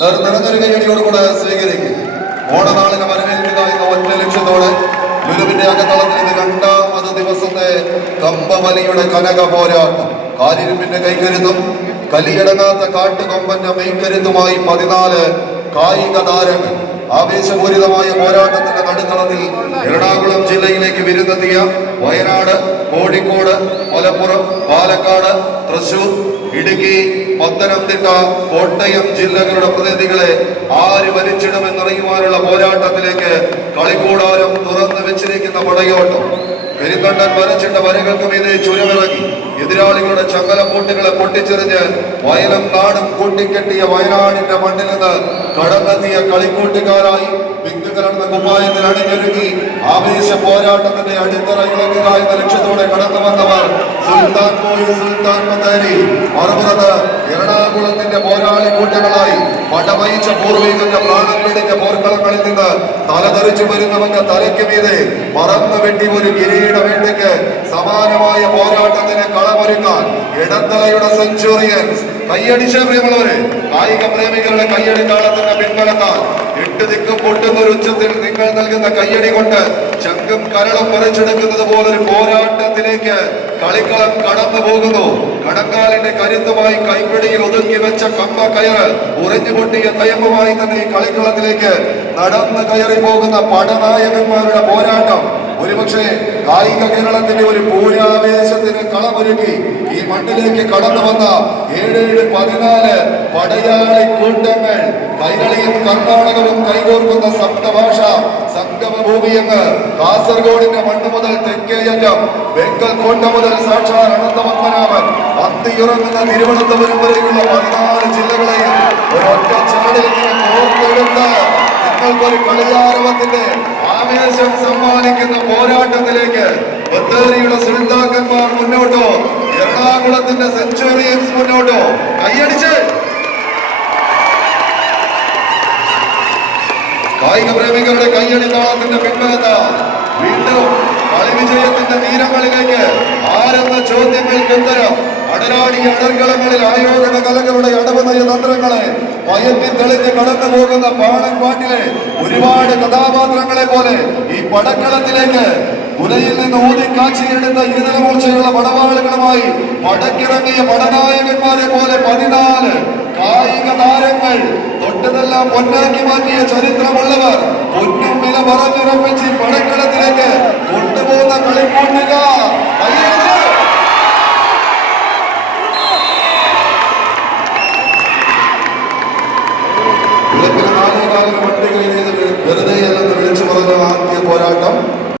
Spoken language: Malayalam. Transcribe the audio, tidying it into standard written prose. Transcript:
നിറഞ്ഞൊരു കൈയടിയോടുകൂടെ സ്വീകരിക്കും. ഓണനാളിനെ വരവേൽക്കുക എന്ന ഒറ്റ ലക്ഷ്യത്തോടെ ലുലുവിന്റെ അകത്തളത്തിൽ ഇത് രണ്ടാമത് ദിവസത്തെ കമ്പവലിയുടെ കനക പോരാട്ടം. കാലിരുമ്പിന്റെ കൈകരുത്തും കലിയടങ്ങാത്ത കാട്ടുകൊമ്പന്റെ മെയ്ക്കരുത്തുമായി 14 കായിക താരങ്ങൾ ആവേശപൂരിതമായ പോരാട്ടത്തിന്റെ നടുത്തളത്തിൽ എറണാകുളം ജില്ലയിലേക്ക് വിരുന്നെത്തിയ വയനാട്, കോഴിക്കോട്, മലപ്പുറം, പാലക്കാട്, തൃശൂർ, ഇടുക്കി, പത്തനംതിട്ട, കോട്ടയം ജില്ലകളുടെ പ്രതിനിധികളെ ആര് വലിച്ചിടുമെന്നറിയുവാനുള്ള പോരാട്ടത്തിലേക്ക് കളിക്കൂടാരം തുറന്നു വെച്ചിരിക്കുന്ന പടയോട്ടം. പെരുന്തണ്ടൻ വരച്ചിട്ട വരകൾക്ക് മീതെ ചുരമിറങ്ങി എതിരാളികളുടെ ചങ്ങലപ്പൂട്ടുകളെ പൊട്ടിച്ചെറിഞ്ഞ് വയലും നാടും കൂട്ടിക്കെട്ടിയ വയനാടിന്റെ മണ്ണിൽ നിന്ന് കടന്നെത്തിയ കളിക്കൂട്ടുകാരായി വിഘ്നകലർന്ന കുപ്പായത്തിൽ അണിഞ്ഞൊരുങ്ങി ആവേശ പോരാട്ടത്തിന്റെ അടിത്തറ ഇളക്കുക എന്ന ലക്ഷ്യത്തോടെ കടന്നു വന്നവർ സുൽത്താൻ പോയി സുൽത്താൻ മത്താരി, മറുപുറത്ത് എറണാകുളത്തിന്റെ പോരാളി കൂട്ടങ്ങളായി പടവയിച്ച പൂർവികന്റെ പ്രാണം പിടിഞ്ഞ പോർക്കളങ്ങളിൽ നിന്ന് തലതെറിച്ചു വരുന്നവന്റെ തലയ്ക്ക് മീതെ പറന്നു വെട്ടി ഒരു കിരീട വേട്ടയ്ക്ക് സമാനമായ പോരാട്ടത്തിന് കളമൊരുക്കാൻ ഇടത്തലയുടെ സെഞ്ചുറിയൻസ് കയ്യടിച്ച പ്രിയമുള്ളവരെ, കായിക പ്രേമികളുടെ കയ്യടി താളത്തിന്റെ പിൻബലത്താൽ 8 ദിക്കും പൊട്ടുന്ന ഒരു ഉച്ചത്തിൽ നിങ്ങൾ നൽകുന്ന കയ്യടി കൊണ്ട് ചങ്കും കരളും പറിച്ചെടുക്കുന്നത് പോലൊരു പോരാട്ടത്തിലേക്ക് കളിക്കളം കടന്നു പോകുന്നു. കടങ്കാലിന്റെ കരുത്തുമായി കൈപ്പിടിയിൽ ഒതുക്കി വെച്ച കമ്പ കയറ് ഉറഞ്ഞു പൊട്ടിയ തയമ്പുമായി തന്നെ ഈ കളിക്കളത്തിലേക്ക് നടന്നു കയറി പോകുന്ന പടനായകന്മാരുടെ പോരാട്ടം ഒരുപക്ഷെ കായിക കേരളത്തിന്റെ ഒരു പൂരാവേശത്തിന് കളമൊരുക്കി ഈ മണ്ണിലേക്ക് കടന്നു വന്ന 7-14 പടയാളി കൂട്ടങ്ങൾ കൈരളിയും കർണാടകവും കൈകോർക്കുന്ന സപ്തഭാഷ സംഗമഭൂമിയെന്ന് കാസർഗോഡിന്റെ മണ്ണ് മുതൽ തെക്കേയറ്റം ബംഗാൾ കോട്ട മുതൽ സാക്ഷാൽ അനന്തപത്മനാഭൻ അന്തിയുറങ്ങുന്ന തിരുവനന്തപുരം വരെയുള്ള 14 ജില്ലകളെയും ഒരൊറ്റ ചാടിൽ കോർത്തെടുത്ത് നിങ്ങൾക്കൊരു കളിയാരവത്തിന്റെ ആവേശം സമ്മാനിക്കുന്ന പോരാട്ടത്തിലേക്ക് ബത്തേരിയുടെ സുൽത്താക്കന്മാർ മുന്നോട്ടോ, എറണാകുളത്തിന്റെ സെഞ്ചുറിയൻസ് മുന്നോട്ടോ. കൈയടിച്ച് കായിക പ്രേമികളുടെ കയ്യടി താളത്തിന്റെ പിൻബലത്താൽ വീണ്ടും കളി വിജയത്തിന്റെ തീരങ്ങളിലേക്ക് ആരെന്ന ചോദ്യങ്ങൾക്ക് ഉത്തരം അടരാടിയ അടർകളങ്ങളിൽ ആയോധന കലകളുടെ അടവുനയ തന്ത്രങ്ങളെ പയറ്റി തെളിഞ്ഞ് കടന്നു പോകുന്ന പാടൻ പാട്ടിലെ ഒരുപാട് കഥാപാത്രങ്ങളെ പോലെ ഈ പടക്കളത്തിലേക്ക് ഉലയിൽ നിന്ന് ഊതിക്കാച്ചിയെടുത്ത ഇരുതലമൂർച്ചയുള്ള പടവാളുകളുമായി പടക്കിറങ്ങിയ പടനായകന്മാരെ പോലെ 14 കായിക താരങ്ങൾ തൊട്ടതെല്ലാം പൊന്നാക്കി മാറ്റിയ ചരിത്രമുള്ളവർ പൊന്നും വില പറഞ്ഞുറപ്പിച്ച് പടക്കളത്തിലേക്ക്